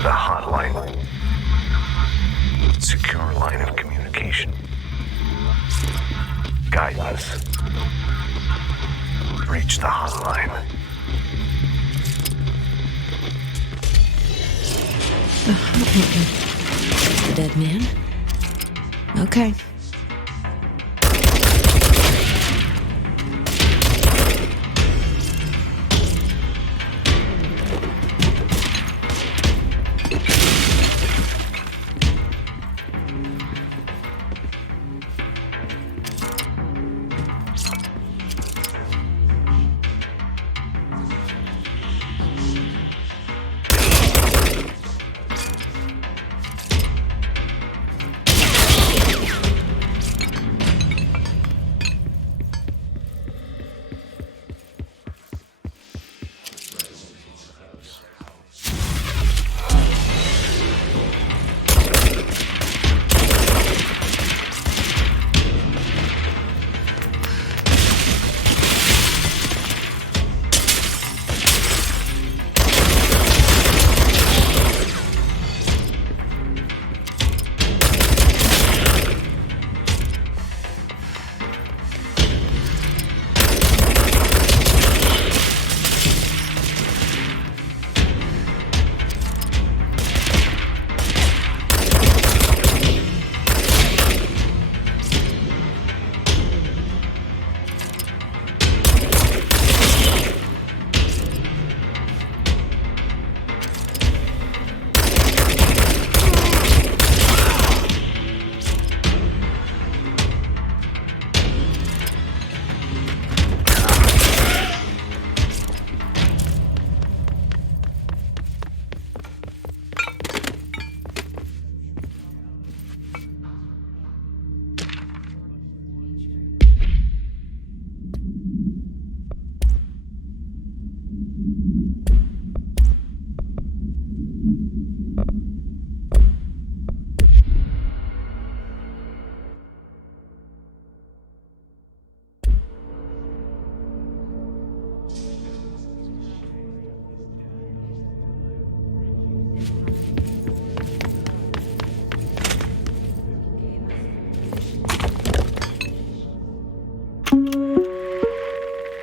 is a hotline. Secure line of communication. Guidance. Reach the hotline. The dead man? Okay.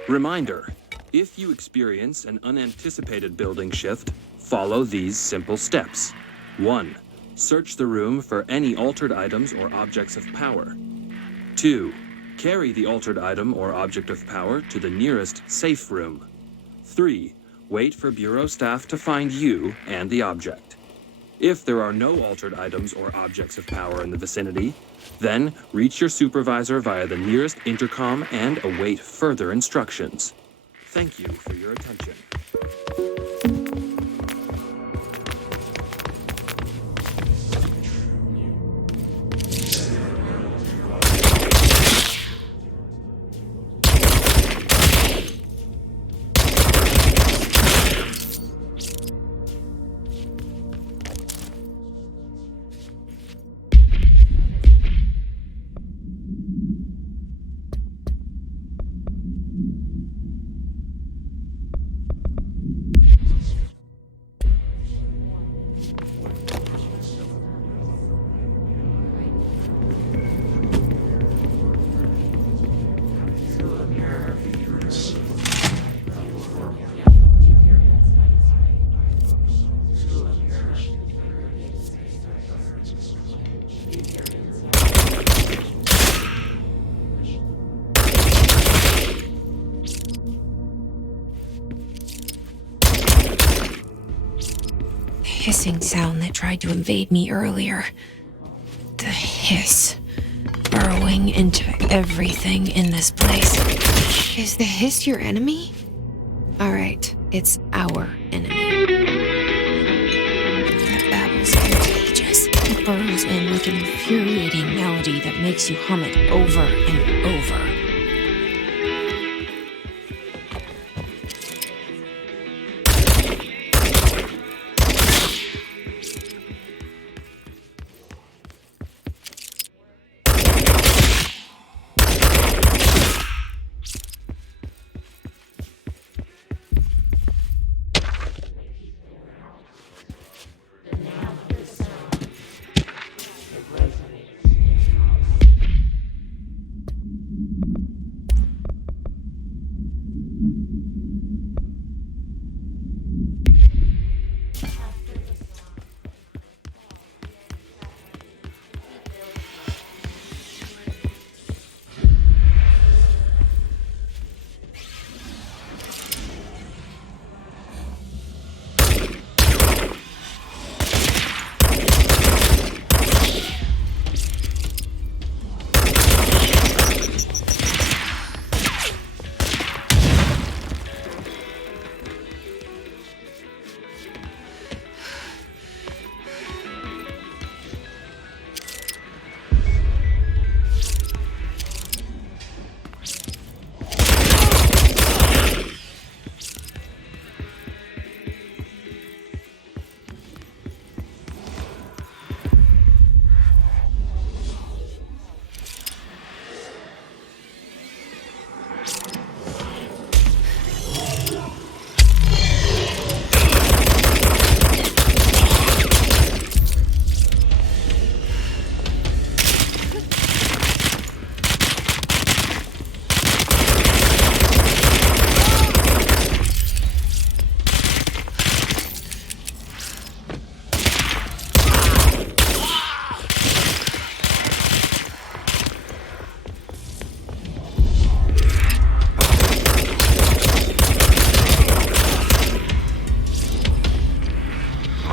Reminder, if you experience an unanticipated building shift, follow these simple steps. 1. Search the room for any altered items or objects of power. 2. Carry the altered item or object of power to the nearest safe room. 3. Wait for Bureau staff to find you and the object. If there are no altered items or objects of power in the vicinity, then reach your supervisor via the nearest intercom and await further instructions. Thank you for your attention. Hissing sound that tried to invade me earlier. The hiss, burrowing into everything in this place. Is the hiss your enemy? Alright, it's our enemy. That babble's contagious. It burrows in like an infuriating melody that makes you hum it over and over.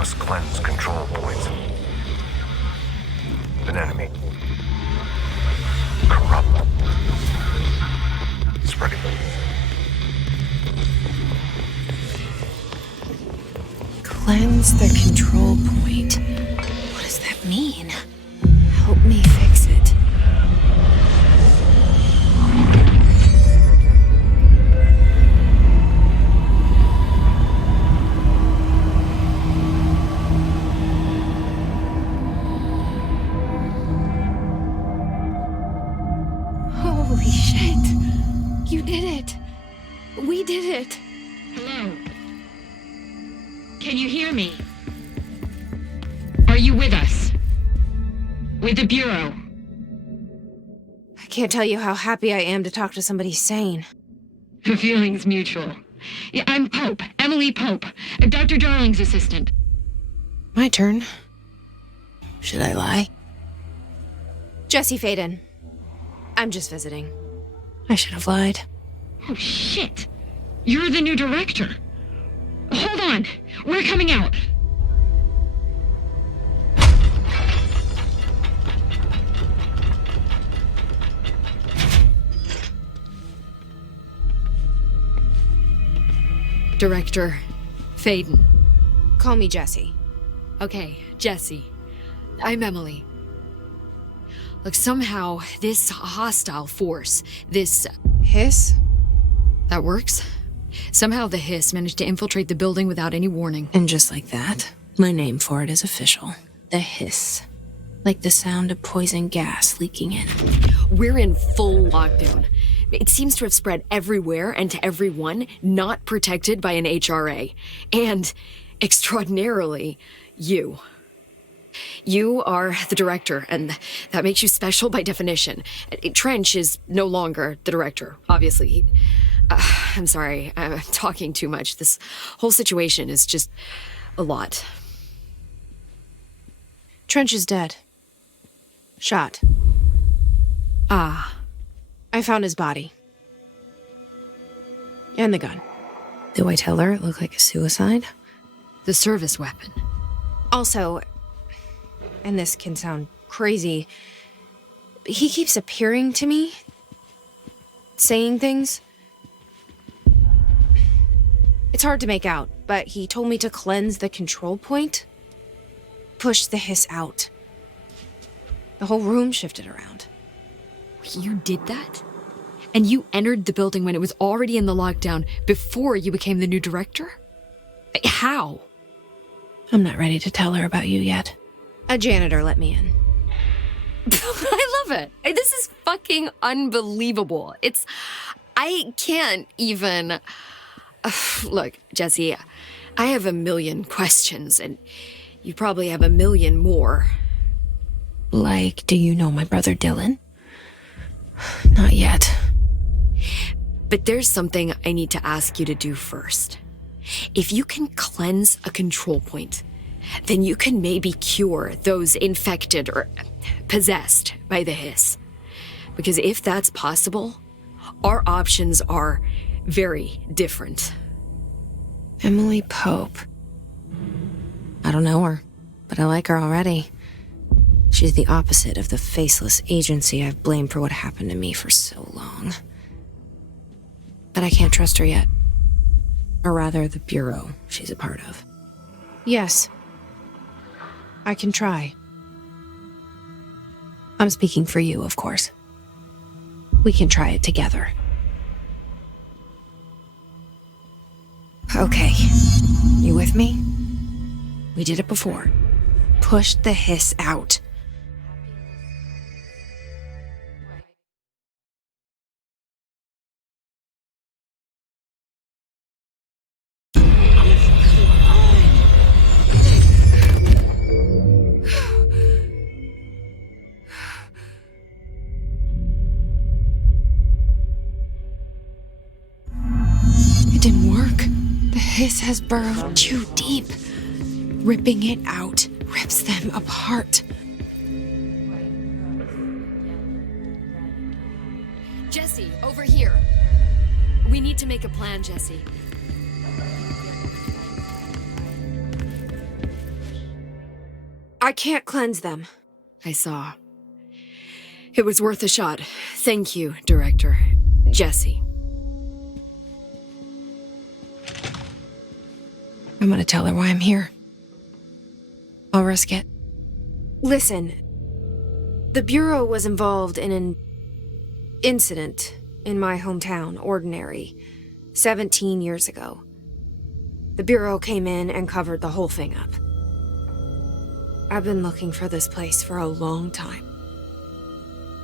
Must cleanse control points. An enemy. Corrupt. Spreading. Cleanse the control point. What does that mean? Help me fix it. Holy shit. You did it. We did it. Hello? Can you hear me? Are you with us? With the Bureau? I can't tell you how happy I am to talk to somebody sane. The feeling's mutual. Yeah, I'm Pope, Emily Pope, Dr. Darling's assistant. My turn. Should I lie? Jesse Faden. I'm just visiting. I should have lied. Oh, shit. You're the new director. Hold on. We're coming out. Director Faden. Call me Jesse. Okay, Jesse. I'm Emily. Look, somehow this hostile force, this... Hiss? that works? Somehow the hiss managed to infiltrate the building without any warning. And just like that, my name for it is official. The hiss. Like the sound of poison gas leaking in. We're in full lockdown. It seems to have spread everywhere and to everyone, not protected by an HRA. And, extraordinarily, you. You are the director, and that makes you special by definition. Trench is no longer the director, obviously. I'm sorry, I'm talking too much. This whole situation is just a lot. Trench is dead. Shot. Ah. I found his body. And the gun. Do I tell her it looked like a suicide? The service weapon. Also, and this can sound crazy, he keeps appearing to me, saying things. It's hard to make out, but he told me to cleanse the control point, push the hiss out. The whole room shifted around. You did that? And you entered the building when it was already in the lockdown before you became the new director? How? I'm not ready to tell her about you yet. A janitor let me in. I love it. This is fucking unbelievable. I can't even... Look, Jesse, I have a million questions, and you probably have a million more. Like, do you know my brother Dylan? Not yet. But there's something I need to ask you to do first. If you can cleanse a control point, then you can maybe cure those infected or possessed by the hiss. Because if that's possible, our options are very different. Emily Pope. I don't know her, but I like her already. She's the opposite of the faceless agency I've blamed for what happened to me for so long. But I can't trust her yet. Or rather, the Bureau she's a part of. Yes. I can try. I'm speaking for you, of course. We can try it together. Okay. You with me? We did it before. Push the hiss out. It didn't work. The hiss has burrowed too deep. Ripping it out rips them apart. Jesse, over here. We need to make a plan, Jesse. I can't cleanse them. I saw. It was worth a shot. Thank you, Director. Jesse. I'm gonna tell her why I'm here. I'll risk it. Listen, the Bureau was involved in an incident in my hometown, Ordinary, 17 years ago. The Bureau came in and covered the whole thing up. I've been looking for this place for a long time.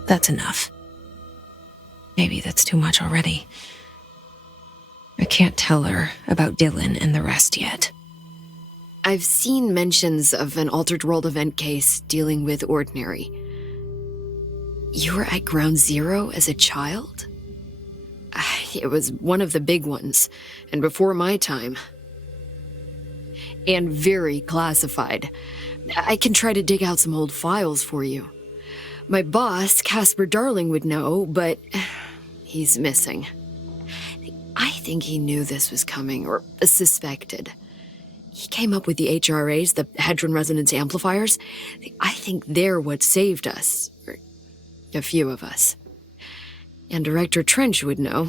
That's enough. Maybe that's too much already. I can't tell her about Dylan and the rest yet. I've seen mentions of an Altered World event case dealing with Ordinary. You were at Ground Zero as a child? It was one of the big ones, and before my time. And very classified. I can try to dig out some old files for you. My boss, Casper Darling, would know, but he's missing. I think he knew this was coming, or suspected. He came up with the HRAs, the Hadron Resonance Amplifiers. I think they're what saved us. Or a few of us. And Director Trench would know.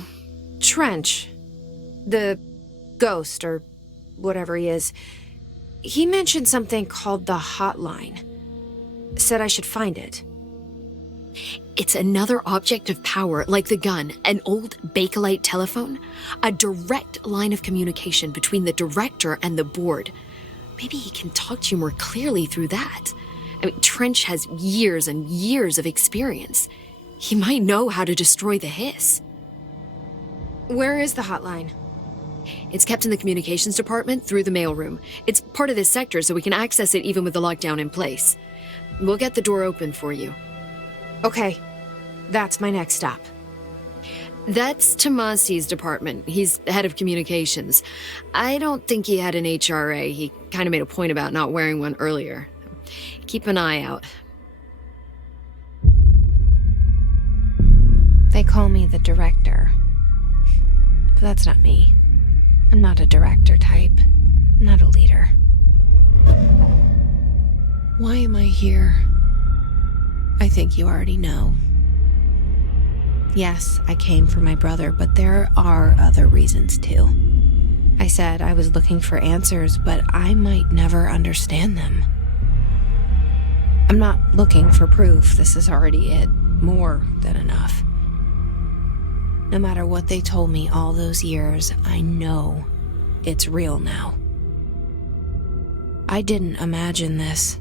Trench? The ghost, or whatever he is. He mentioned something called the Hotline. Said I should find it. It's another object of power, like the gun, an old Bakelite telephone, a direct line of communication between the director and the board. Maybe he can talk to you more clearly through that. I mean, Trench has years and years of experience. He might know how to destroy the hiss. Where is the hotline? It's kept in the communications department through the mailroom. It's part of this sector, so we can access it even with the lockdown in place. We'll get the door open for you. Okay, that's my next stop. That's Tomasi's department. He's head of communications. I don't think he had an HRA. He kind of made a point about not wearing one earlier. Keep an eye out. They call me the director. But that's not me. I'm not a director type. I'm not a leader. Why am I here? I think you already know. Yes, I came for my brother, but there are other reasons too. I said I was looking for answers, but I might never understand them. I'm not looking for proof. This is already it. More than enough. No matter what they told me all those years, I know it's real now. I didn't imagine this.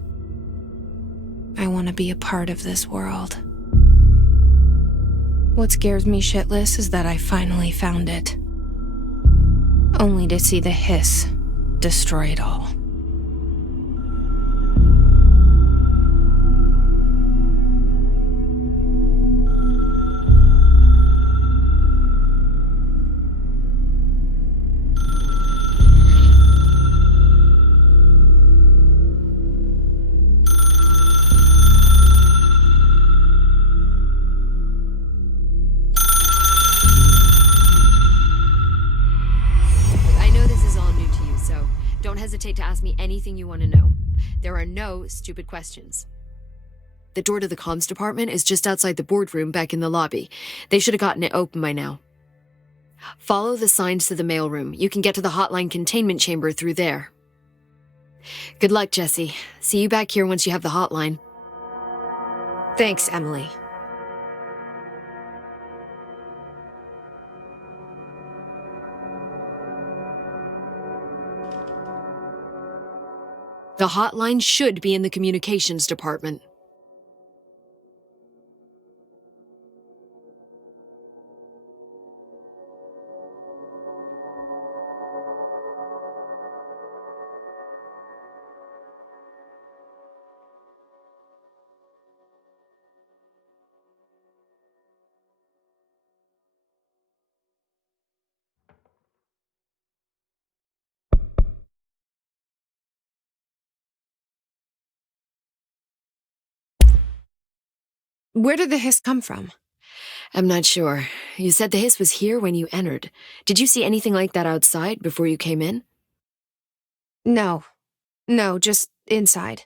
I want to be a part of this world. What scares me shitless is that I finally found it. Only to see the hiss destroy it all. Don't hesitate to ask me anything you want to know. There are no stupid questions. The door to the comms department is just outside the boardroom back in the lobby. They should have gotten it open by now. Follow the signs to the mailroom. You can get to the hotline containment chamber through there. Good luck, Jesse. See you back here once you have the hotline. Thanks, Emily. The hotline should be in the communications department. Where did the hiss come from? I'm not sure. You said the hiss was here when you entered. Did you see anything like that outside before you came in? No, just inside.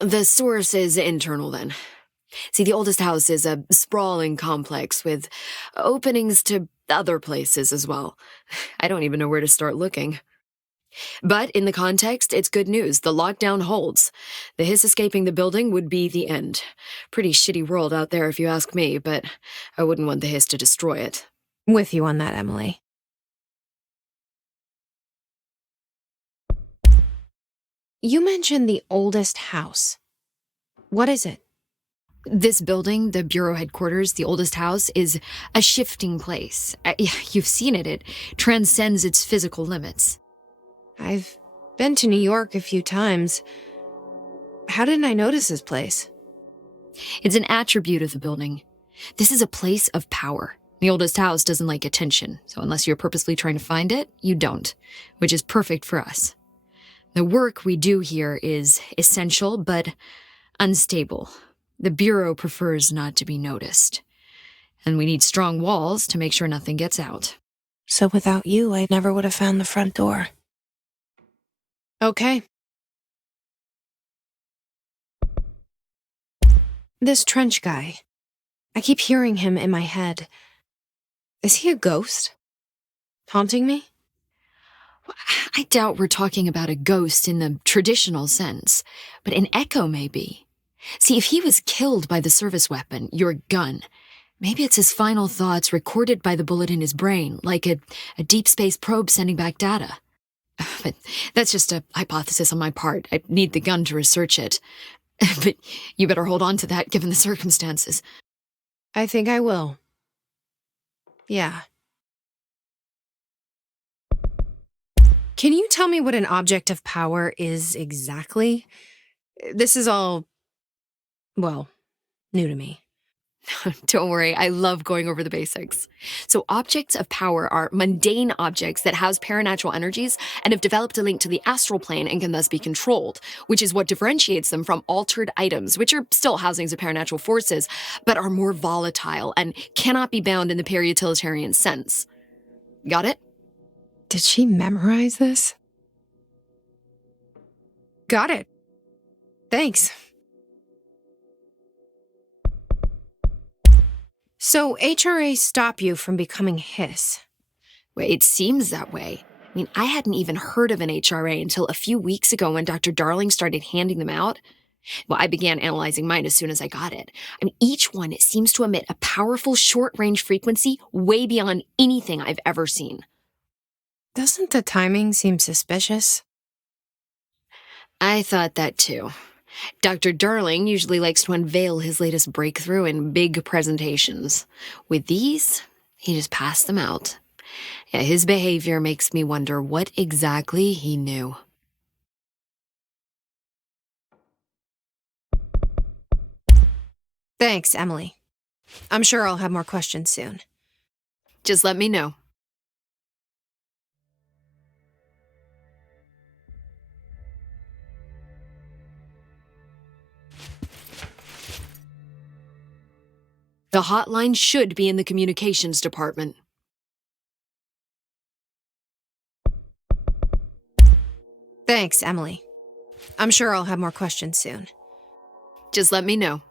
The source is internal, then. See, the oldest house is a sprawling complex with openings to other places as well. I don't even know where to start looking. But in the context, it's good news. The lockdown holds. The hiss escaping the building would be the end. Pretty shitty world out there, if you ask me, but I wouldn't want the hiss to destroy it. With you on that, Emily. You mentioned the oldest house. What is it? This building, the Bureau headquarters, the oldest house, is a shifting place. You've seen it. It transcends its physical limits. I've been to New York a few times. How didn't I notice this place? It's an attribute of the building. This is a place of power. The oldest house doesn't like attention, so unless you're purposely trying to find it, you don't, which is perfect for us. The work we do here is essential, but unstable. The Bureau prefers not to be noticed. And we need strong walls to make sure nothing gets out. So without you, I never would have found the front door. Okay. This trench guy. I keep hearing him in my head. Is he a ghost? Haunting me? I doubt we're talking about a ghost in the traditional sense, but an echo maybe. See, if he was killed by the service weapon, your gun, maybe it's his final thoughts recorded by the bullet in his brain, like a deep space probe sending back data. But that's just a hypothesis on my part. I need the gun to research it. But you better hold on to that given the circumstances. I think I will. Yeah. Can you tell me what an object of power is exactly? This is all, well, new to me. Don't worry, I love going over the basics. So, objects of power are mundane objects that house paranatural energies and have developed a link to the astral plane and can thus be controlled, which is what differentiates them from altered items, which are still housings of paranatural forces, but are more volatile and cannot be bound in the peri-utilitarian sense. Got it? Did she memorize this? Got it. Thanks. So HRA stop you from becoming Hiss? Well, it seems that way. I mean, I hadn't even heard of an HRA until a few weeks ago when Dr. Darling started handing them out. Well, I began analyzing mine as soon as I got it. I mean, each one seems to emit a powerful short-range frequency way beyond anything I've ever seen. Doesn't the timing seem suspicious? I thought that too. Dr. Darling usually likes to unveil his latest breakthrough in big presentations. With these, he just passed them out. Yeah, his behavior makes me wonder what exactly he knew. Thanks, Emily. I'm sure I'll have more questions soon. Just let me know. The hotline should be in the communications department. Thanks, Emily. I'm sure I'll have more questions soon. Just let me know.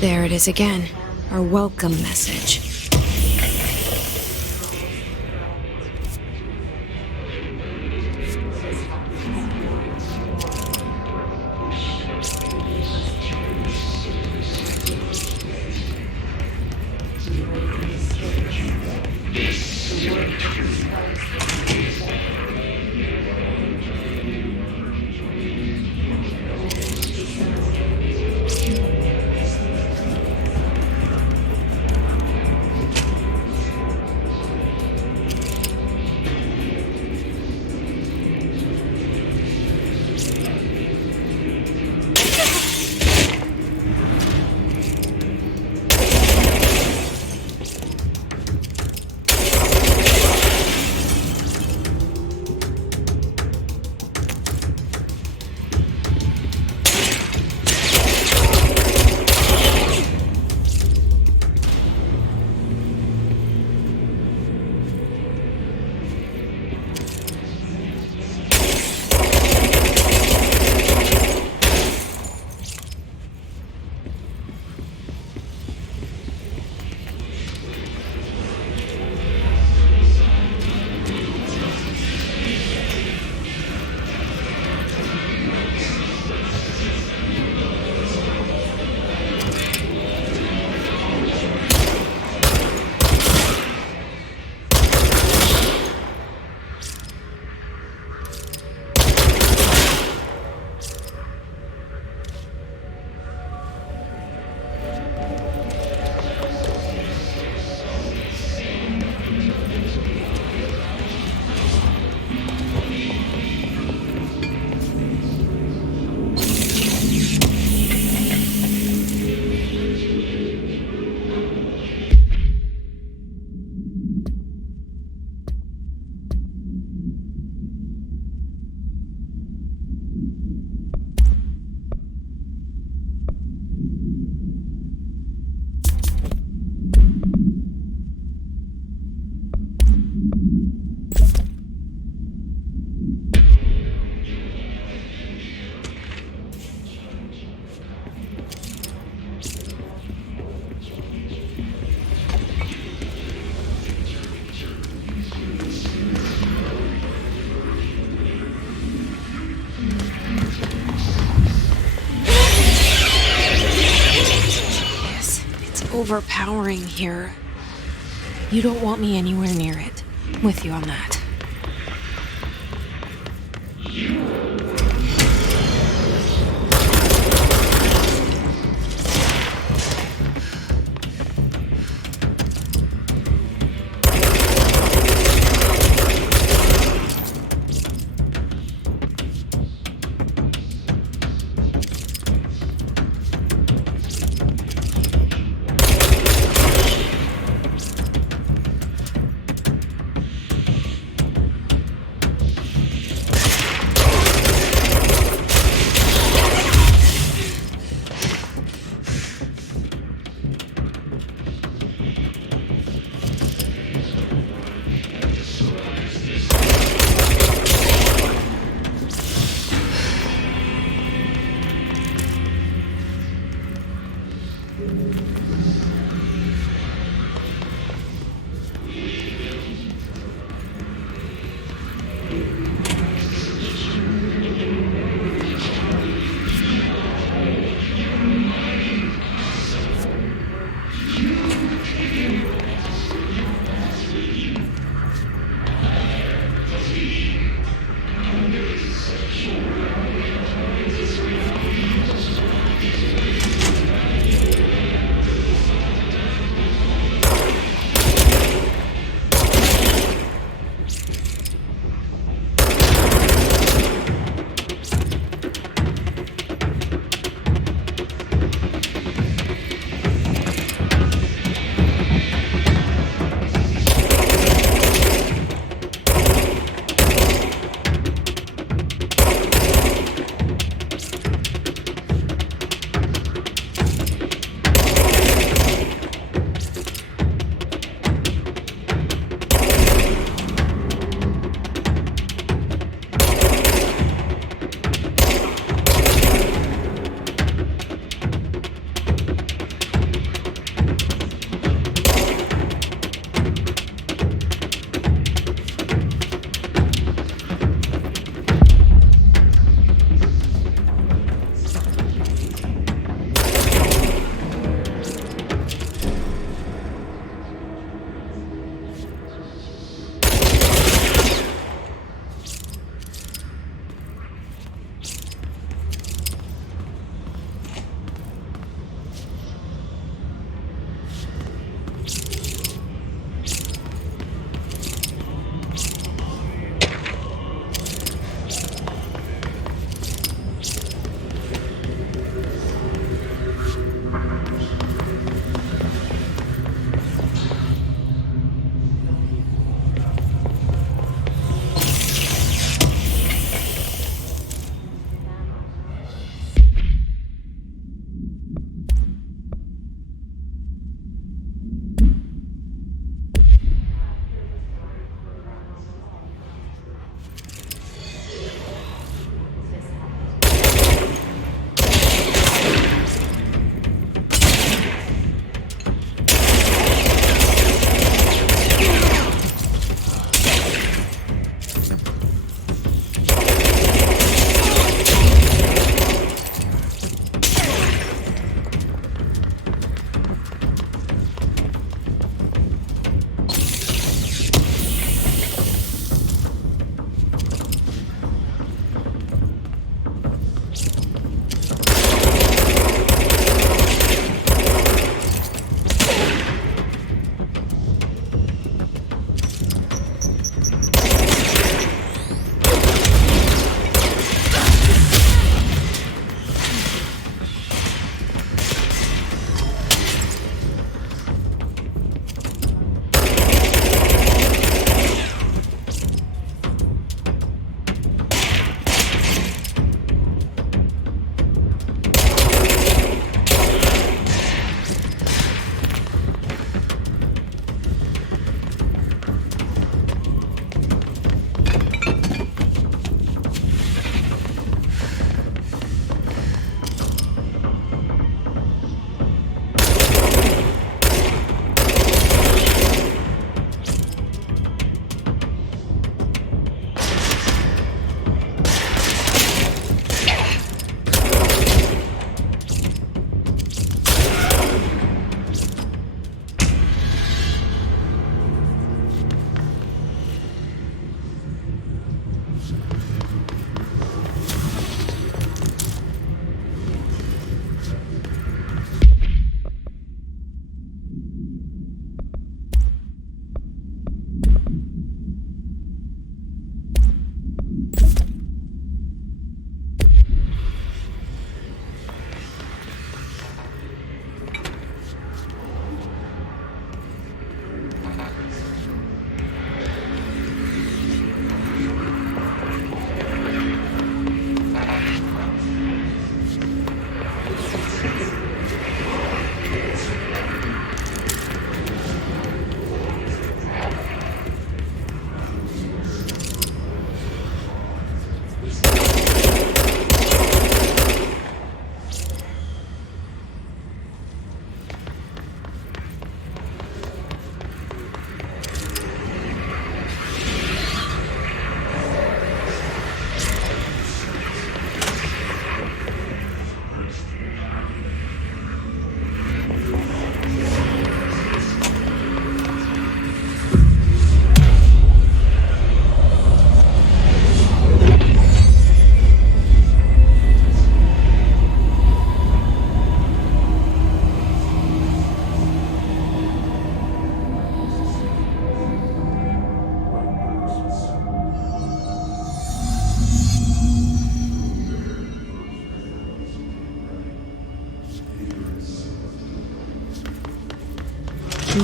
There it is again. Our welcome message. Overpowering here. You don't want me anywhere near it. With you on that.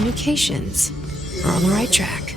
communications. We're on the right track.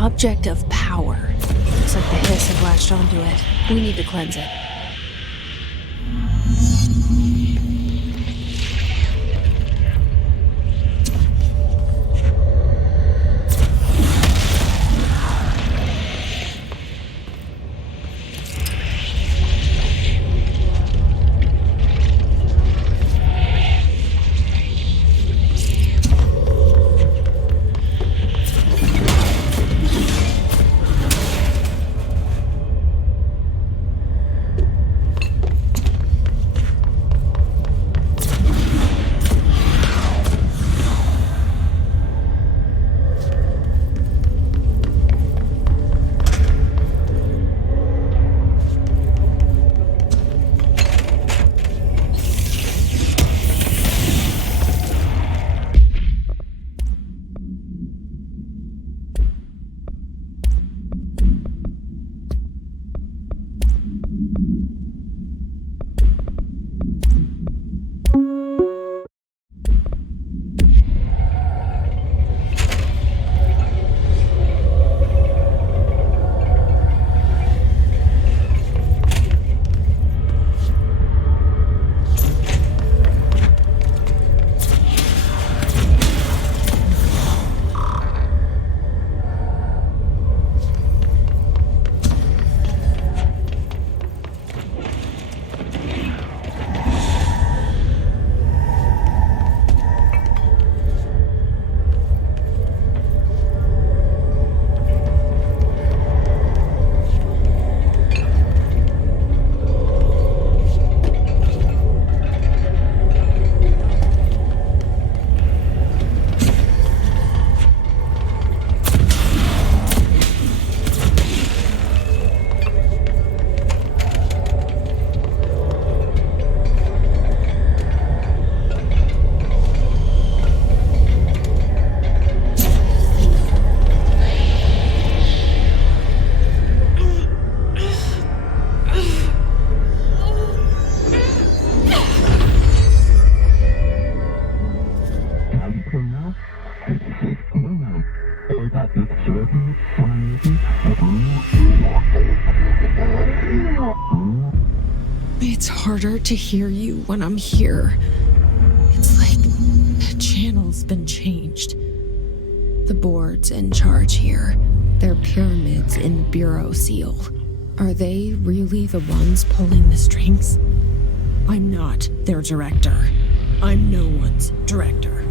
Object of power. Looks like the hiss have latched onto it. We need to cleanse it. It's harder to hear you when I'm here. It's like the channel's been changed. The boards in charge here, they're pyramids in the Bureau seal. Are they really the ones pulling the strings? I'm not their director. I'm no one's director.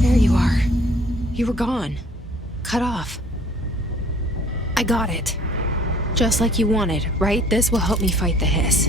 There you are. You were gone. Cut off. I got it. Just like you wanted, right? This will help me fight the hiss.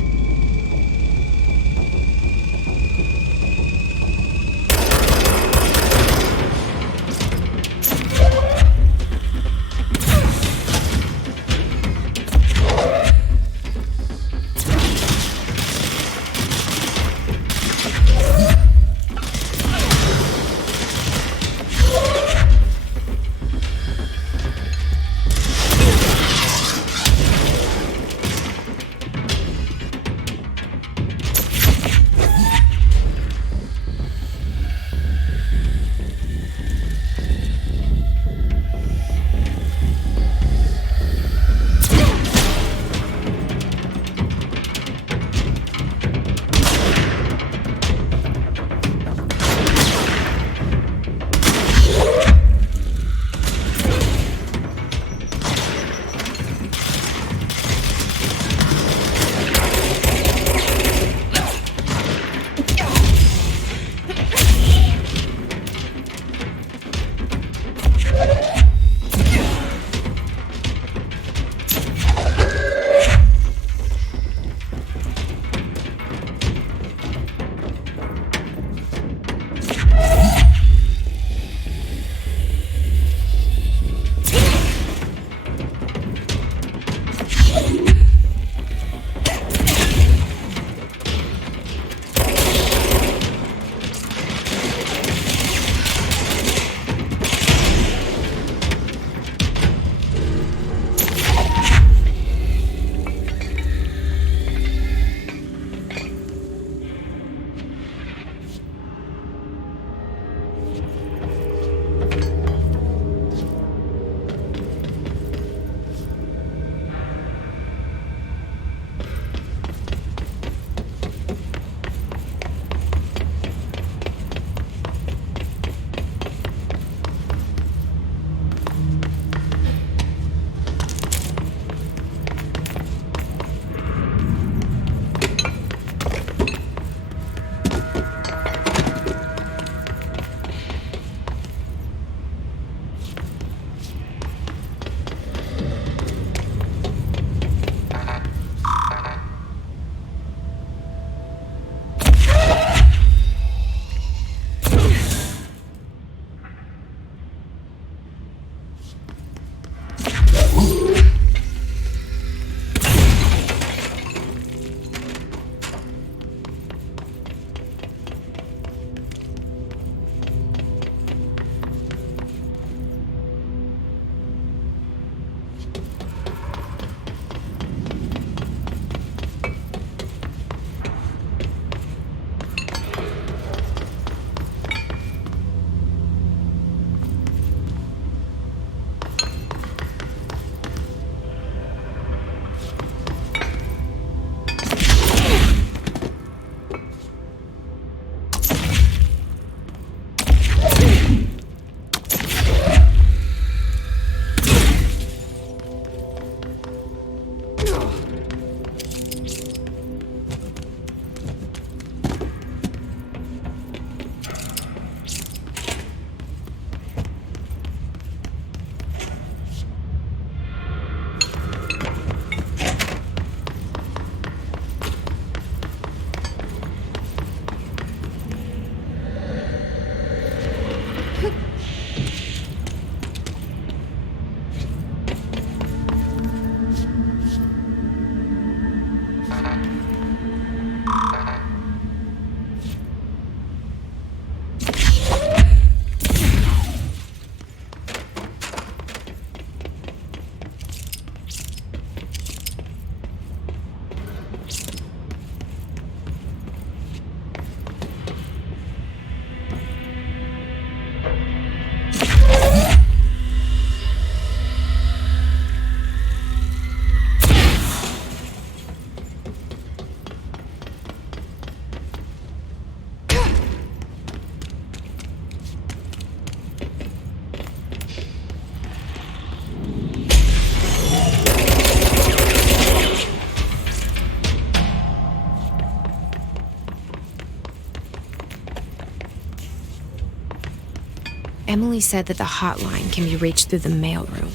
Emily said that the hotline can be reached through the mailroom.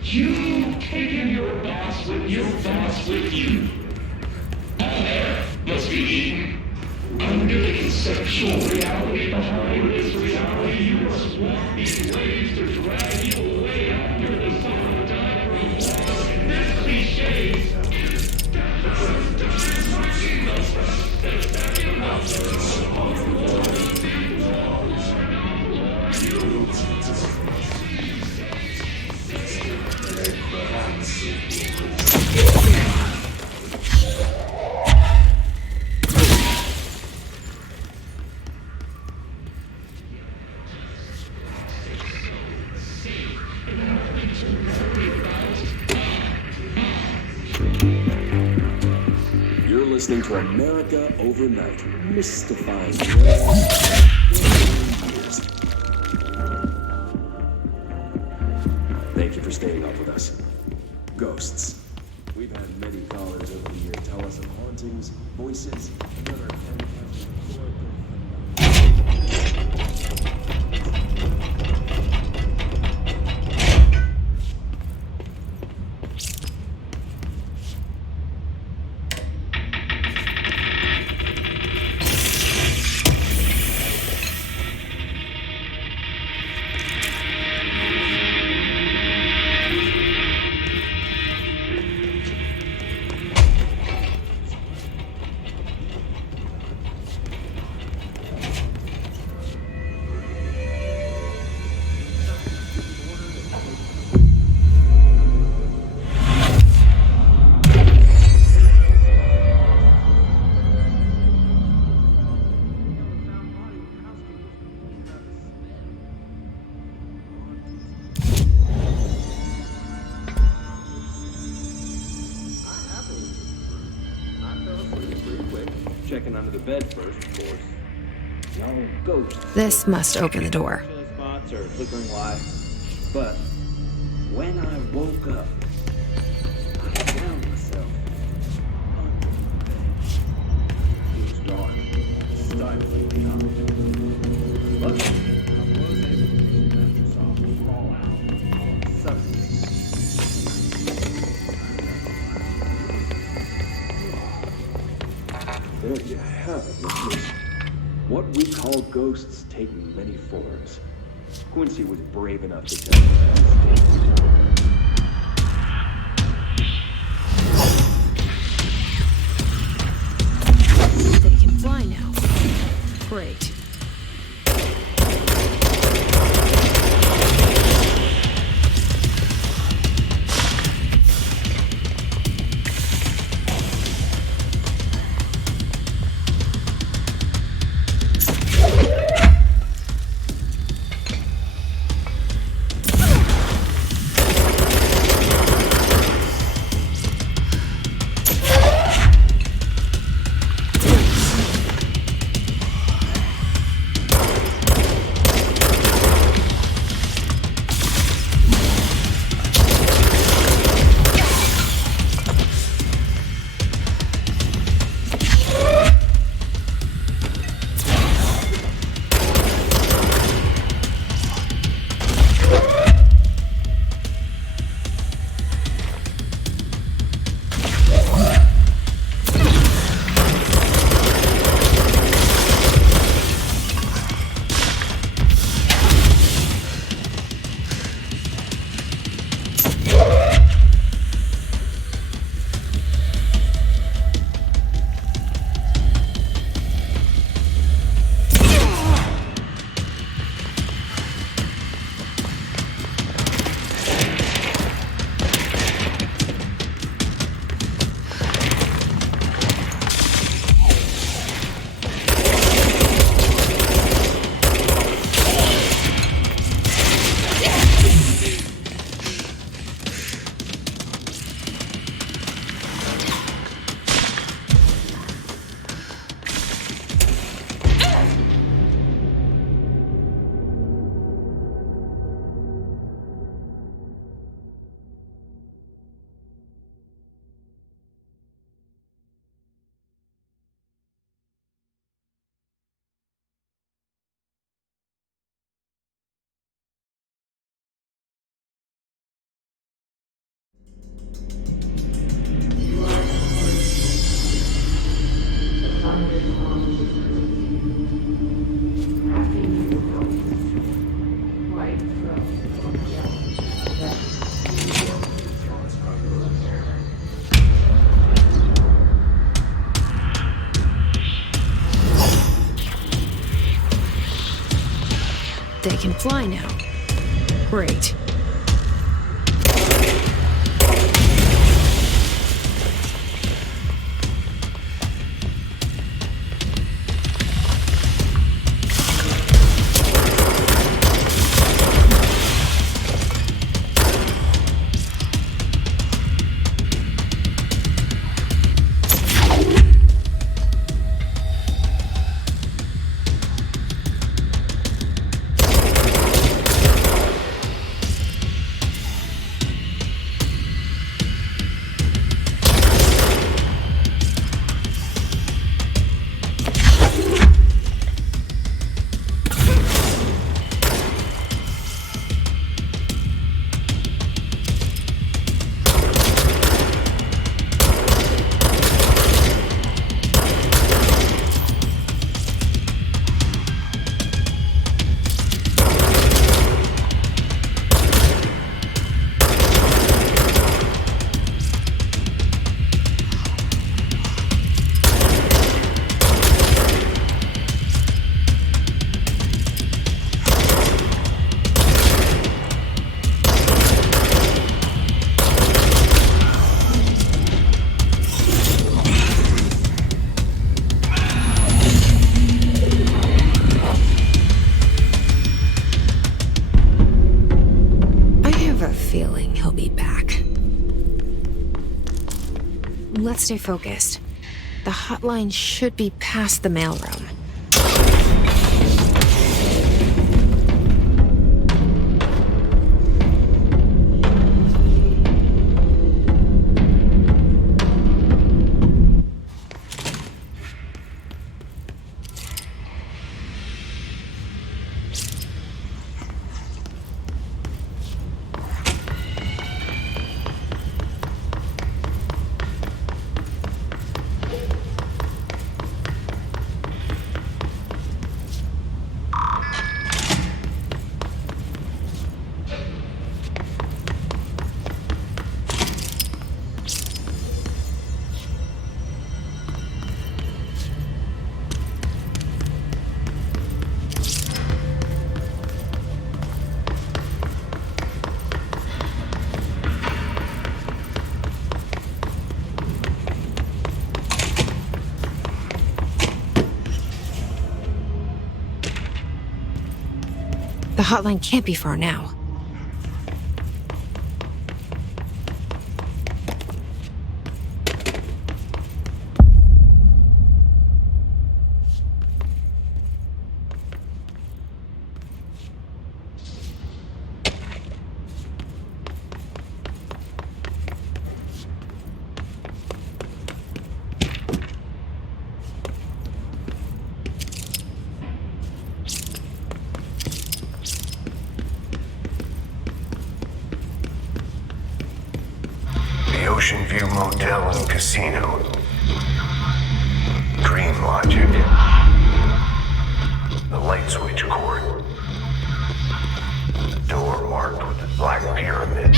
You've taken your boss with you. All air must be eaten. Under the conceptual reality behind this reality, you must walk these waves to drag you away after the final diagram. This cliche. You're listening to America Overnight, mystifying years. Thank you for staying up with us. Ghosts. We've had many callers over the year tell us of hauntings, voices, and other checking under the bed first, of course. No ghosts. This must open the door. Chilling spots or flickering lights. But when I woke up, I found myself under the bed. It was dark, stiflingly hot. Luckily, I was able to use the Microsoft to crawl out suddenly. There you have it, listeners. What we call ghosts take many forms. Quincy was brave enough to tell us. That he can fly now. Great. fly now. Great. Feeling he'll be back. Let's stay focused. The hotline should be past the mailroom. The hotline can't be far now. Ocean View Motel and Casino. Dream Logic. The light switch cord. The door marked with the black pyramid.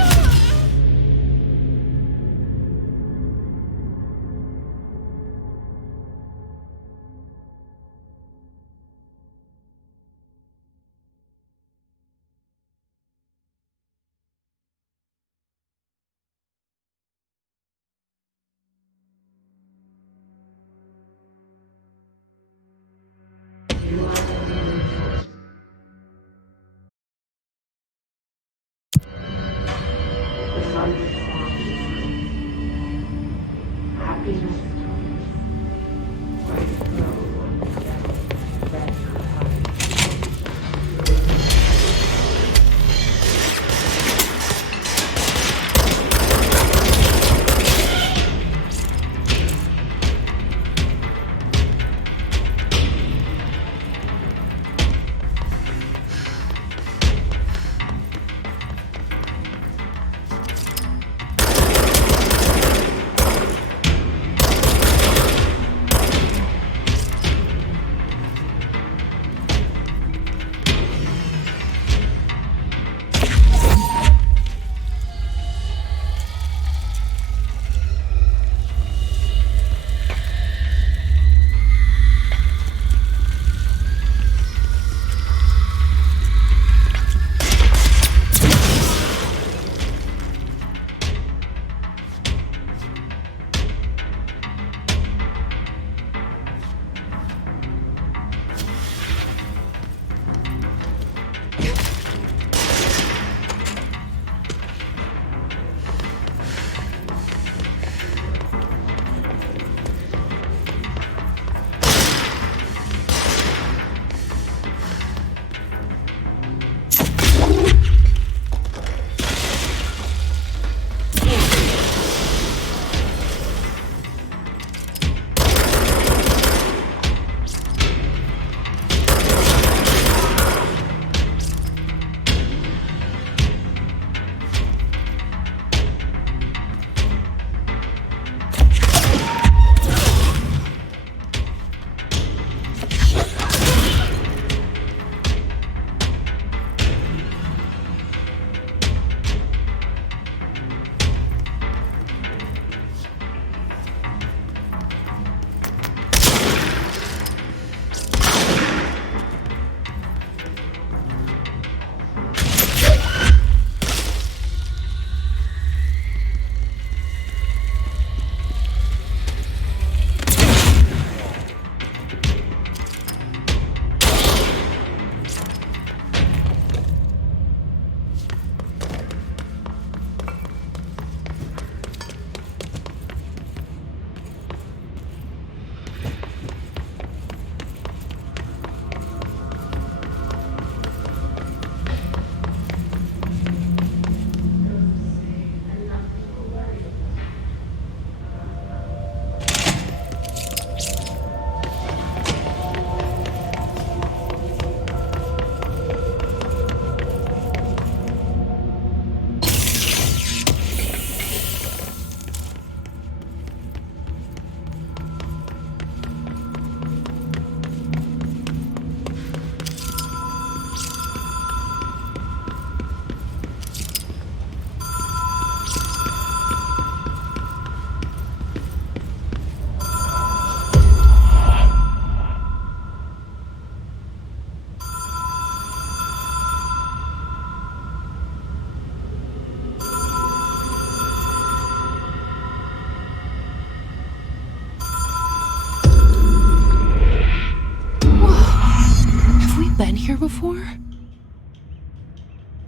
before?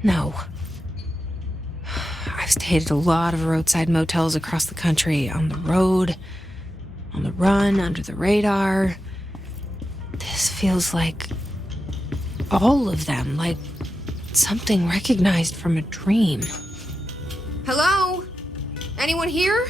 No. I've stayed at a lot of roadside motels across the country, on the road, on the run, under the radar. This feels like all of them, like something recognized from a dream. Hello? Anyone here?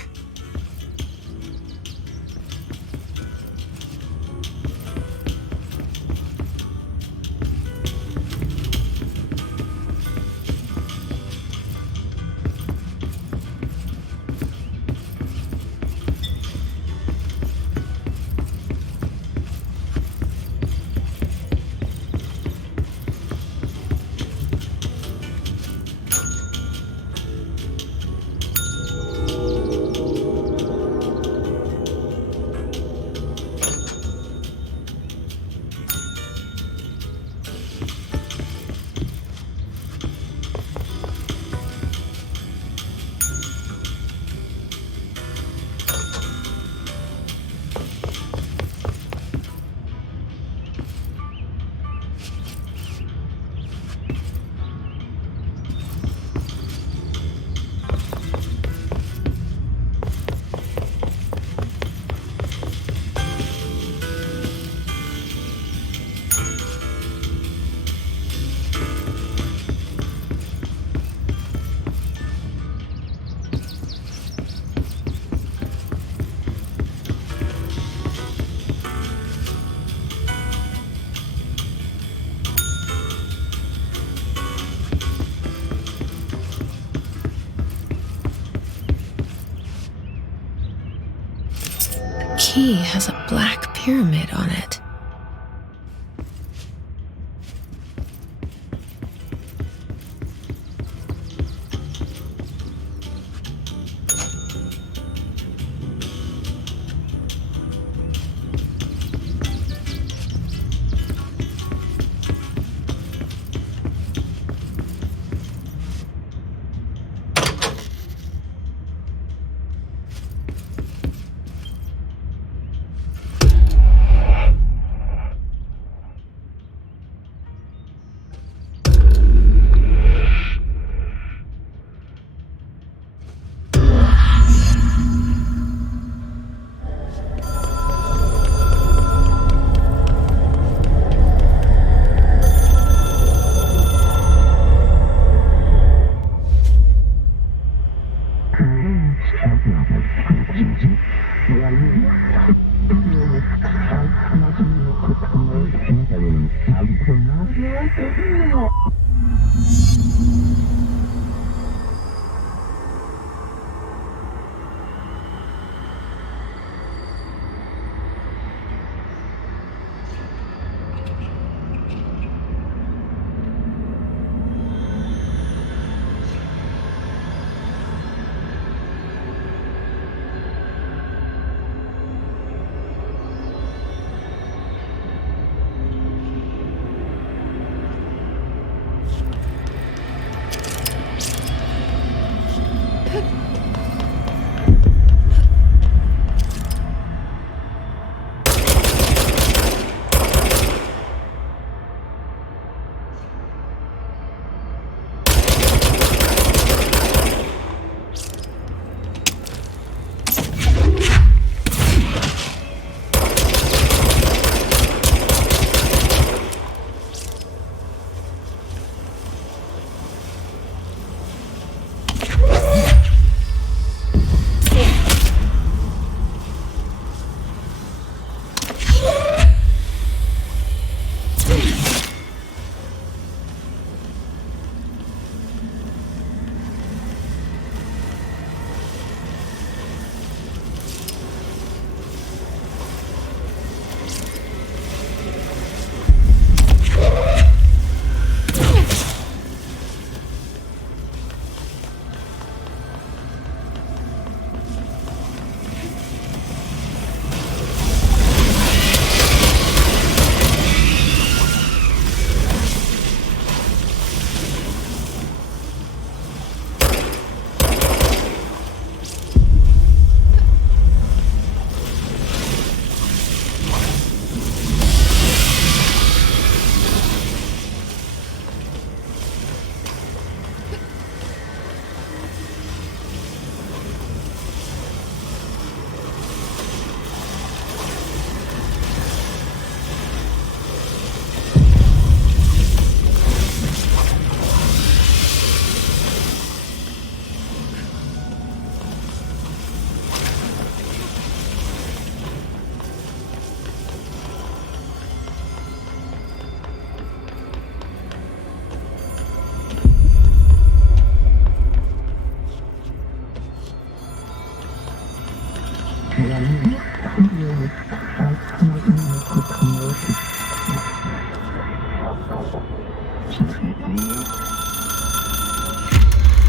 The key has a black pyramid on it.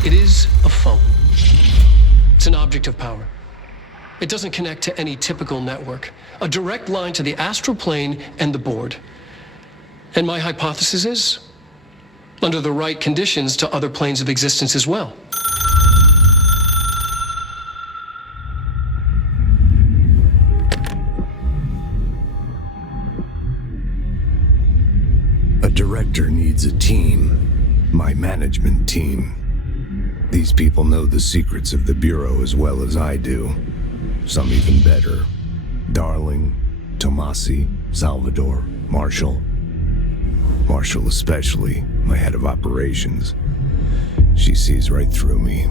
It is a phone. It's an object of power. It doesn't connect to any typical network. A direct line to the astral plane and the board. And my hypothesis is, under the right conditions, to other planes of existence as well. A director needs a team. My management team. These people know the secrets of the Bureau as well as I do. Some even better. Darling, Tomasi, Salvador, Marshall. Marshall especially, my head of operations. She sees right through me.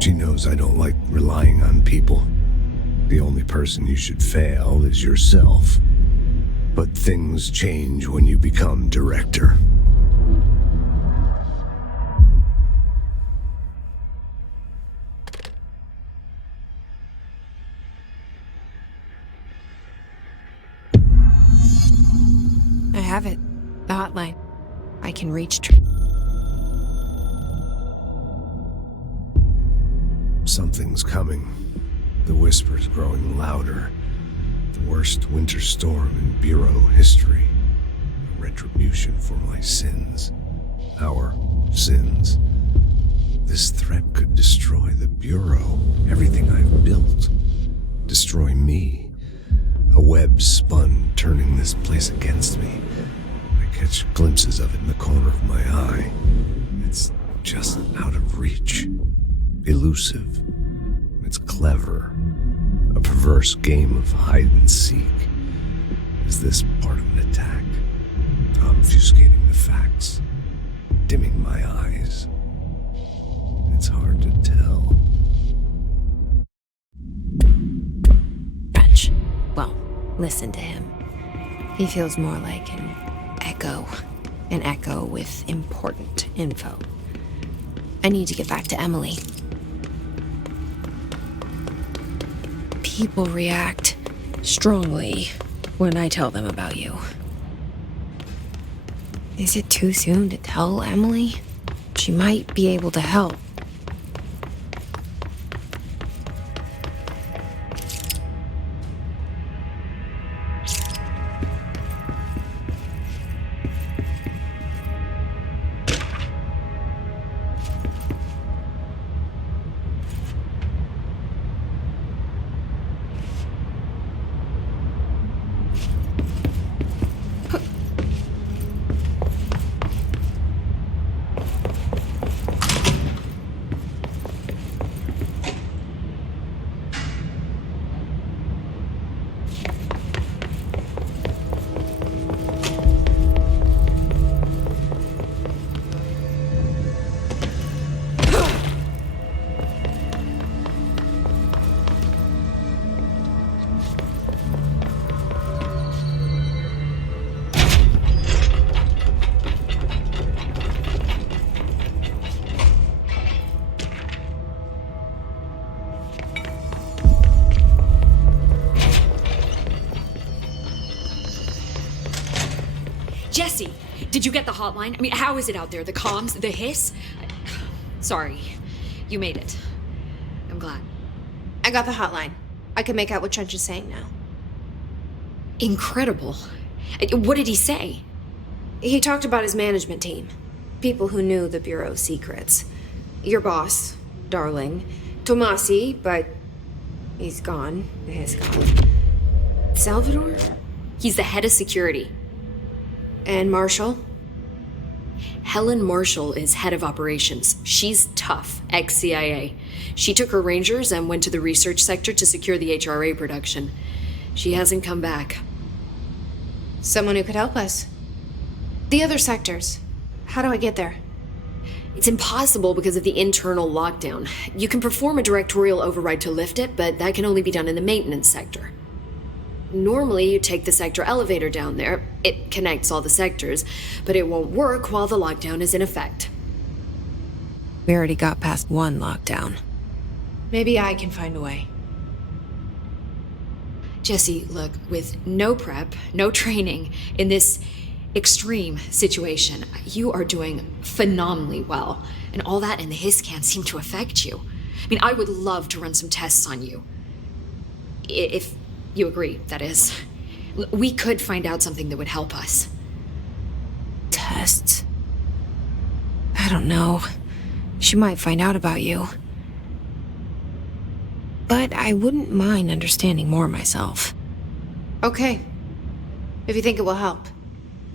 She knows I don't like relying on people. The only person you should fail is yourself. But things change when you become director. I have it. The hotline. I can reach. Something's coming. The whisper's growing louder. The worst winter storm in Bureau history. A retribution for my sins. Our sins. This threat could destroy the Bureau. Everything I've built. Destroy me. A web spun, turning this place against me. I catch glimpses of it in the corner of my eye. It's just out of reach. Elusive. It's clever. A perverse game of hide and seek. Is this part of an attack? Obfuscating the facts. Dimming my eyes. It's hard to tell. French. Well, listen to him. He feels more like an echo. An echo with important info. I need to get back to Emily. People react strongly when I tell them about you. Is it too soon to tell Emily? She might be able to help. Jesse, did you get the hotline? I mean, how is it out there? The comms? The hiss? Sorry. You made it. I'm glad. I got the hotline. I can make out what Trench is saying now. Incredible. What did he say? He talked about his management team. People who knew the Bureau's secrets. Your boss, Darling. Tomasi, but he's gone. He's gone. Salvador? He's the head of security. And Marshall? Helen Marshall is head of operations. She's tough, ex-CIA. She took her Rangers and went to the research sector to secure the HRA production. She hasn't come back. Someone who could help us. The other sectors. How do I get there? It's impossible because of the internal lockdown. You can perform a directorial override to lift it, but that can only be done in the maintenance sector. Normally, you take the sector elevator down there. It connects all the sectors, but it won't work while the lockdown is in effect. We already got past one lockdown. Maybe I can find a way. Jesse, look, with no prep, no training, in this extreme situation, you are doing phenomenally well. And all that and the hiss can't seem to affect you. I mean, I would love to run some tests on you. If you agree, that is. We could find out something that would help us. Tests? I don't know. She might find out about you. But I wouldn't mind understanding more myself. Okay. If you think it will help.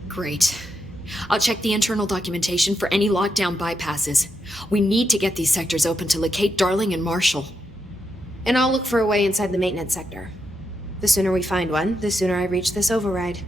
Great. I'll check the internal documentation for any lockdown bypasses. We need to get these sectors open to locate Darling and Marshall. And I'll look for a way inside the maintenance sector. The sooner we find one, the sooner I reach this override.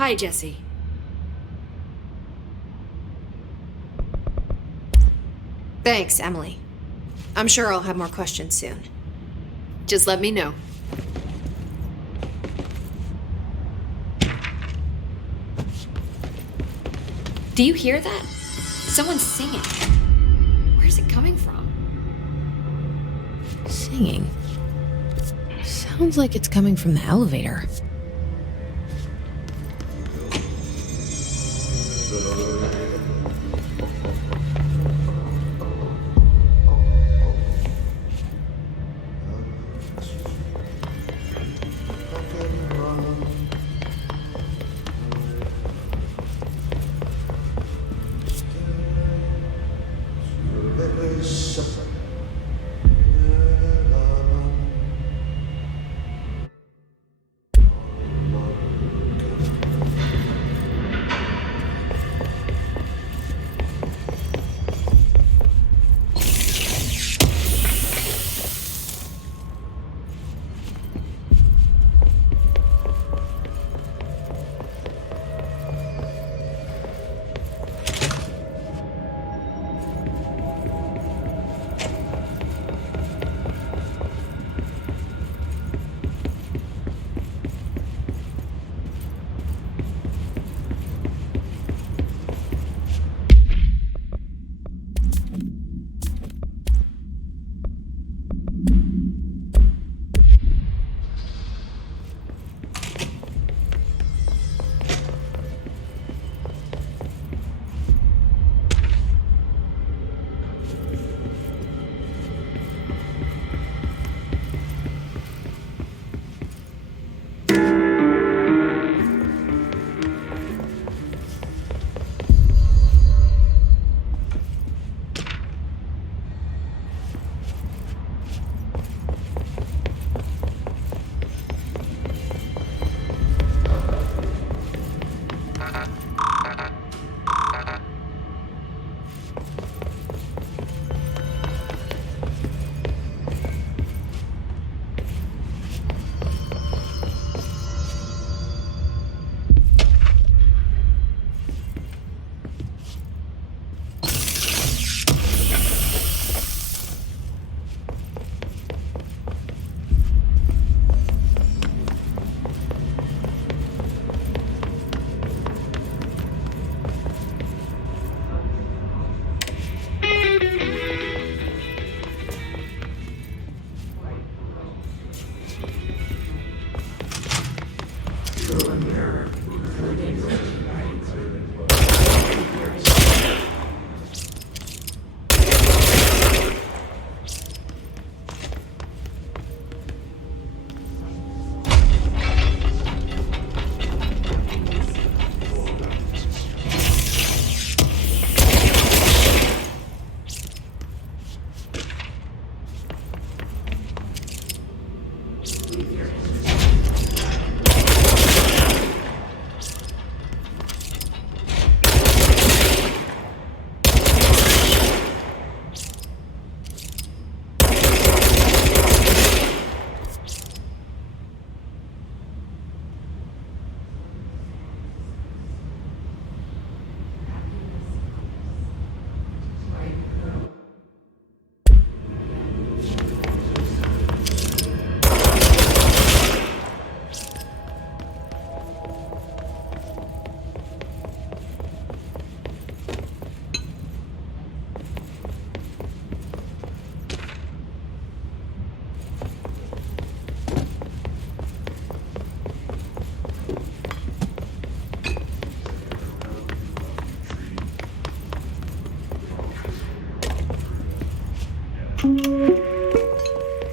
Hi, Jesse. Thanks, Emily. I'm sure I'll have more questions soon. Just let me know. Do you hear that? Someone's singing. Where's it coming from? Singing? Sounds like it's coming from the elevator.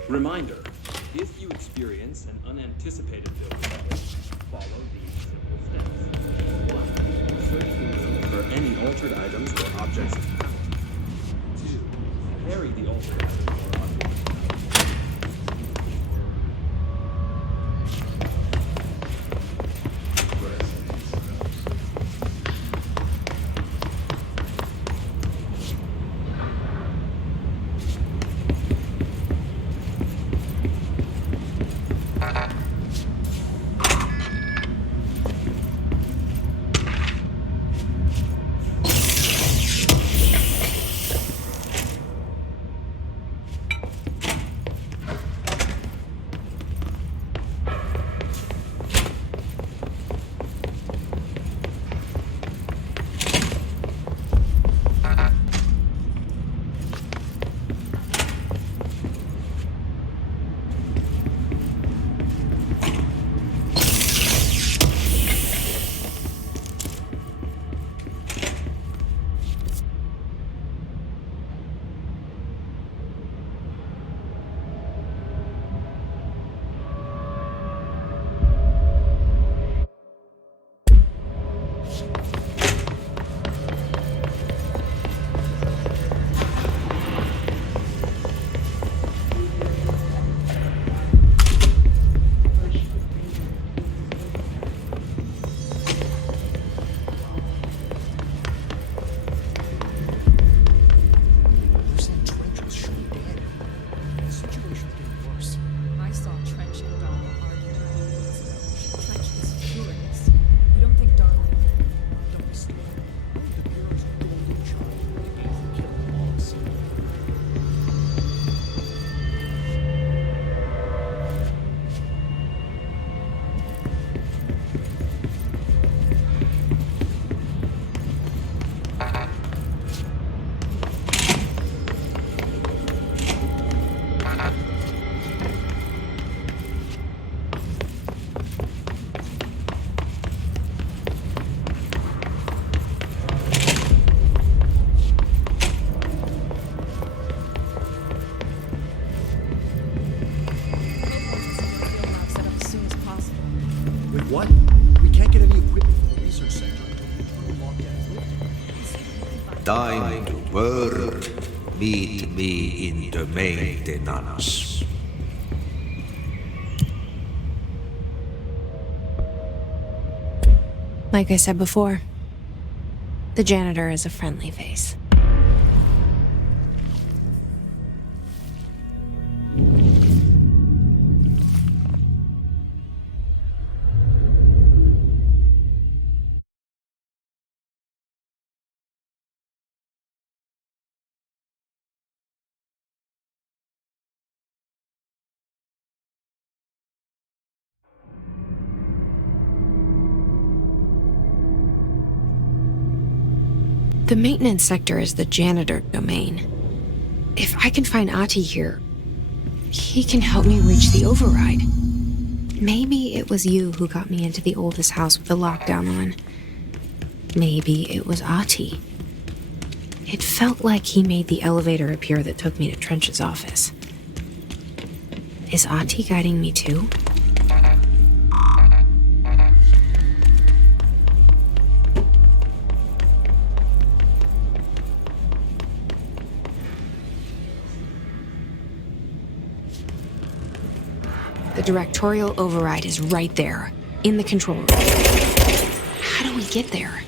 Reminder, if you experience an unanticipated building shift, follow these simple steps. 1. Search the room for any altered items or objects of power. 2. Carry the altered items or objects of power. What? We can't get any equipment from the research center until the internal lockdown is lifted. Time to work. Meet me in the maintenance. Like I said before, the janitor is a friendly face. The maintenance sector is the janitor domain. If I can find Ahti here, he can help me reach the override. Maybe it was you who got me into the oldest house with the lockdown on. Maybe it was Ahti. It felt like he made the elevator appear that took me to Trench's office. Is Ahti guiding me too? The directorial override is right there, in the control room. How do we get there?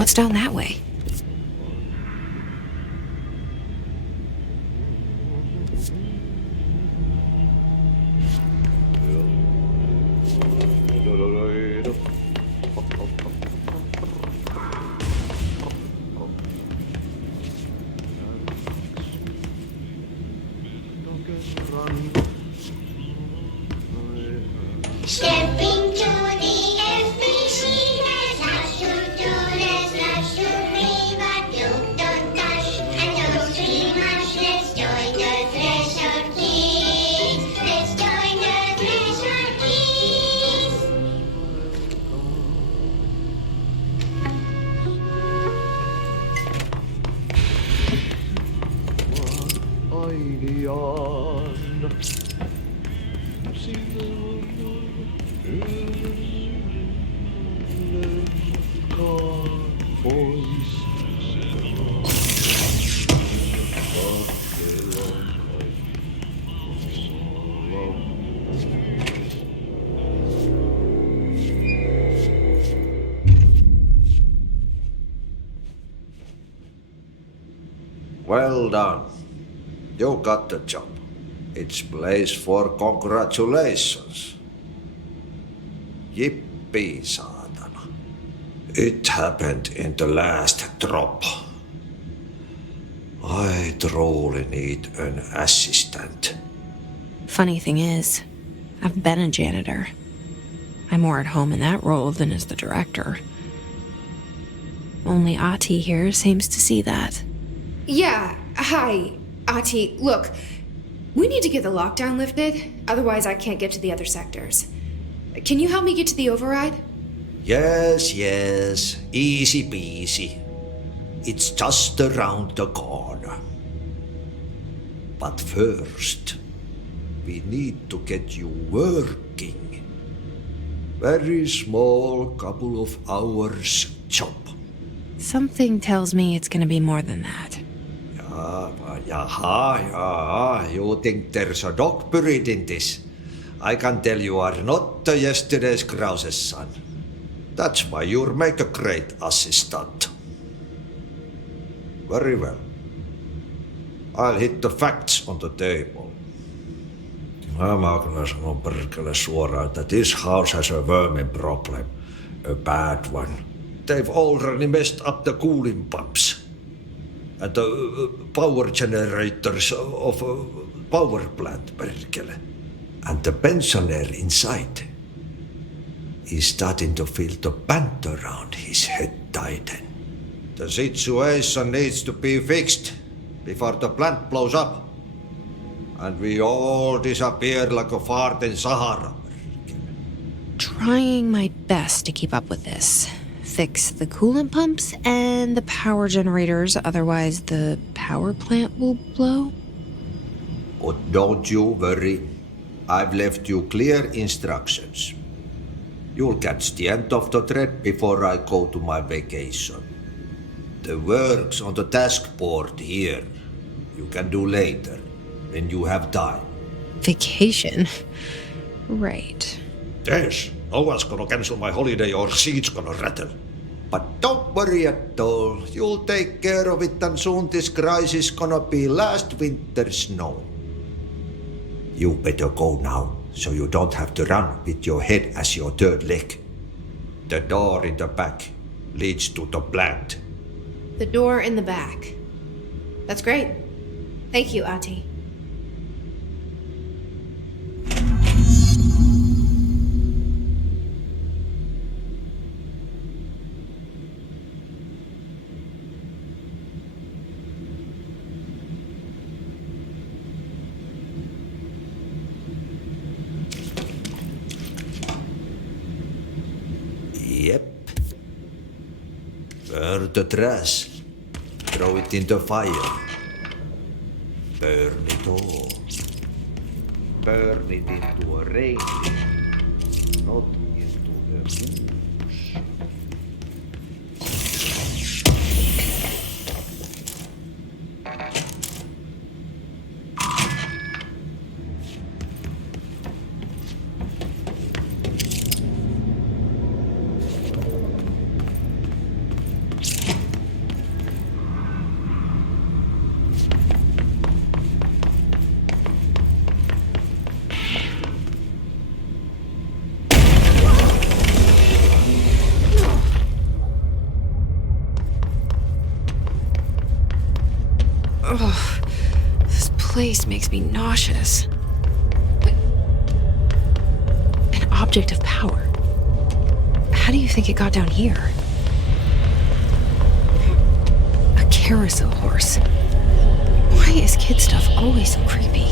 What's down that way? Stepping to the FBC, there's lots to do, there's lots to read, but you don't touch and don't scream much. Let's join the Treasure Kids. Let's join the Treasure Kids. Well done. You got the job. It's place for congratulations. Yippee, saatana. It happened in the last drop. I truly need an assistant. Funny thing is, I've been a janitor. I'm more at home in that role than as the director. Only Ati here seems to see that. Yeah, hi, Ati. Look, we need to get the lockdown lifted, otherwise I can't get to the other sectors. Can you help me get to the override? Yes, easy peasy. It's just around the corner. But first, we need to get you working. Very small, couple of hours job. Something tells me it's gonna be more than that. You think there's a dog buried in this? I can tell you are not yesterday's Krause's son. That's why you'll make a great assistant. Very well. I'll hit the facts on the table. Mä kyllä sanon perkele suoraan, että this house has a vermin problem. A bad one. They've already messed up the cooling pumps. And the power generators of a power plant, perkele. And the pensioner inside is starting to feel the band around his head tighten. The situation needs to be fixed before the plant blows up. And we all disappear like a fart in Sahara. Trying my best to keep up with this. Fix the coolant pumps and the power generators, otherwise the power plant will blow. But don't you worry. I've left you clear instructions. You'll catch the end of the thread before I go to my vacation. The work's on the task board here. You can do later, when you have time. Vacation? Right. Yes, no one's gonna cancel my holiday or seat's gonna rattle. But don't worry at all. You'll take care of it and soon this crisis gonna be last winter's snow. You better go now, so you don't have to run with your head as your third leg. The door in the back leads to the plant. The door in the back. That's great. Thank you, Ati. Yep. Burn the trash. Throw it in the fire. Burn it all. Burn it into a rain, not into the ooze. Ugh, this place makes me nauseous. An object of power. How do you think it got down here? A carousel horse. Why is kid stuff always so creepy?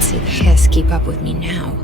See the hiss keep up with me now.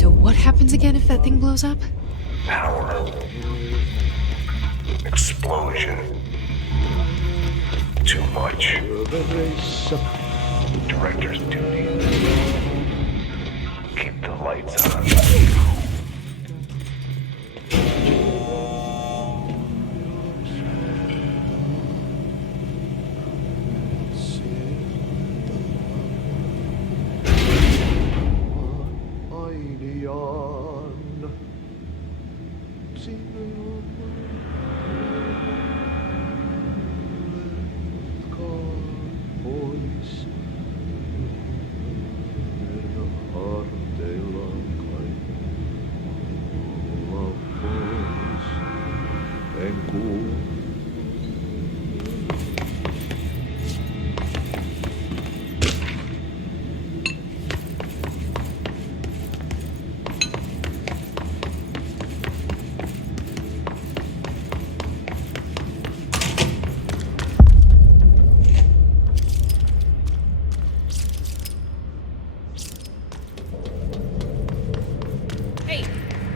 So what happens again if that thing blows up? Power. Explosion. Too much. Director's duty. Keep the lights on.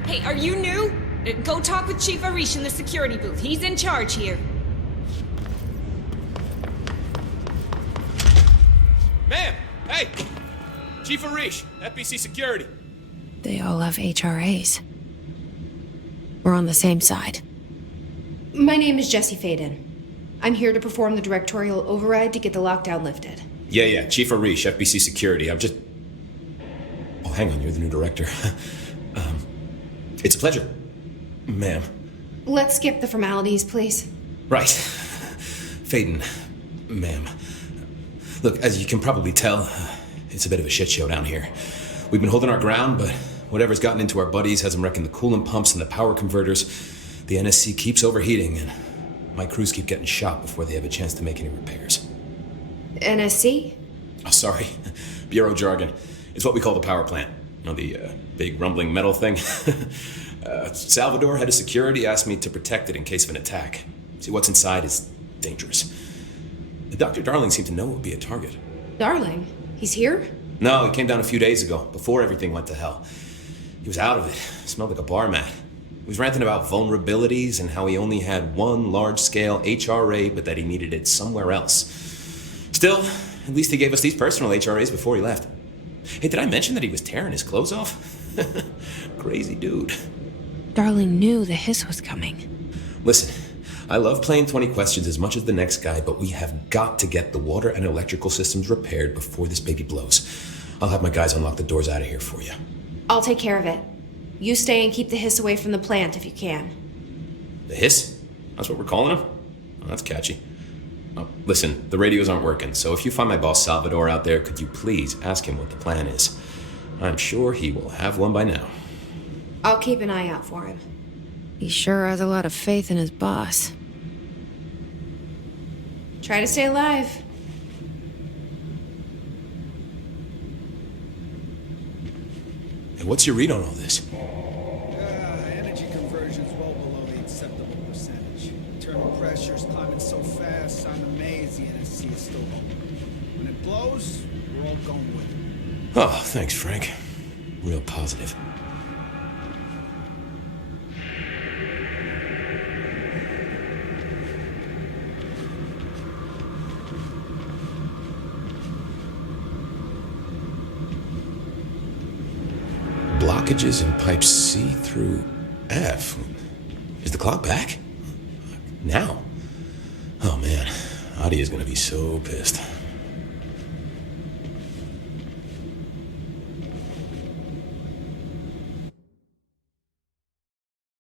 Hey, are you new? Go talk with Chief Arish in the security booth. He's in charge here. Ma'am! Hey! Chief Arish, FBC Security. They all have HRAs. We're on the same side. My name is Jesse Faden. I'm here to perform the directorial override to get the lockdown lifted. Yeah, Chief Arish, FBC Security. I'm just... Oh, hang on, you're the new director. It's a pleasure, ma'am. Let's skip the formalities, please. Right. Faden, ma'am. Look, as you can probably tell, it's a bit of a shit show down here. We've been holding our ground, but whatever's gotten into our buddies has them wrecking the coolant pumps and the power converters. The NSC keeps overheating, and my crews keep getting shot before they have a chance to make any repairs. NSC? Oh, sorry. Bureau jargon. It's what we call the power plant. You know, the big rumbling metal thing? Salvador, head of security, asked me to protect it in case of an attack. See, what's inside is dangerous. Dr. Darling seemed to know it would be a target. Darling? He's here? No, he came down a few days ago, before everything went to hell. He was out of it. Smelled like a bar mat. He was ranting about vulnerabilities and how he only had one large-scale HRA, but that he needed it somewhere else. Still, at least he gave us these personal HRAs before he left. Hey, did I mention that he was tearing his clothes off? Crazy dude. Darling knew the hiss was coming. Listen, I love playing 20 questions as much as the next guy, but we have got to get the water and electrical systems repaired before this baby blows. I'll have my guys unlock the doors out of here for you. I'll take care of it. You stay and keep the hiss away from the plant if you can. The hiss? That's what we're calling him? Oh, that's catchy. Oh, listen, the radios aren't working, so if you find my boss Salvador out there, could you please ask him what the plan is? I'm sure he will have one by now. I'll keep an eye out for him. He sure has a lot of faith in his boss. Try to stay alive. Hey, what's your read on all this? Energy conversion's well below the acceptable percentage. Internal pressure's climbing so fast, I'm amazed the NSC is still going. When it blows, we're all going with it. Oh, thanks, Frank. Real positive. Blockages in pipes C through F. Is the clock back? Now? Oh man, Adi is gonna be so pissed.